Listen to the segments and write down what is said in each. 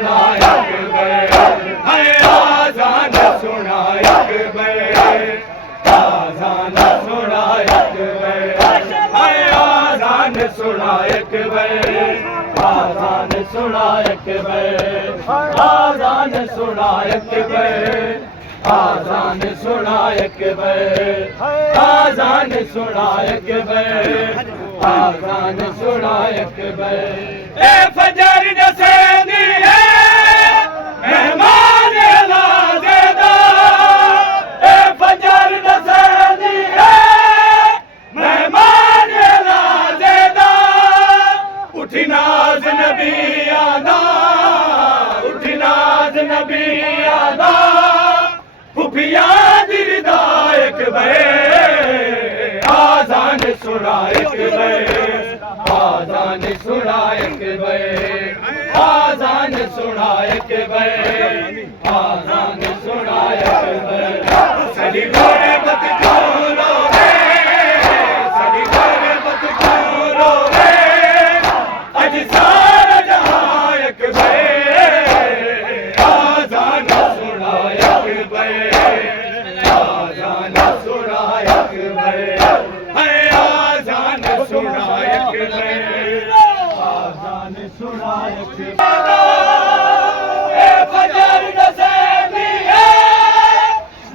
सुना अकबर, है आजान सुना अकबर, आजान सुना अकबर, है आजान सुना अकबर, आजान सुना अकबर, आजान सुना अकबर, आजान सुना अकबर, आजान सुना अकबर, आजान सुना अकबर। ए फजर नसेनी है मेहमान नवाज़ेदा, ए फजर नसेनी है मेहमान नवाज़ेदा, उठी नाज़ नबी आदा, उठी नाज़ नबी आदा, खुफिया दिलदायक बे, आजान सुना अकबर, आजान सुना अकबर, आजान सुना अकबर, आजान सुना अकबर। सदी गुरबत क्यों रोवे, सदी गुरबत क्यों रोवे, अज सारा जहां अकबर, आजान सुना अकबर, आजान सुना अकबर, है आजान सुना अकबर, आजान सुना अकबर। ए फजर नसेनी है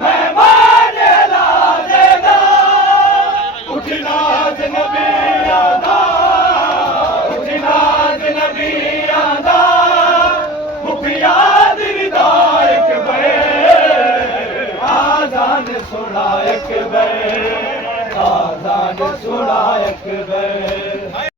मेहमान नवाज़ेदा, उठ नाज़ नबी आदा, उठ नाज़ नबी आदा, खुफिया दिलदायक बे, आजान सुना अकबर, आजान सुना अकबर।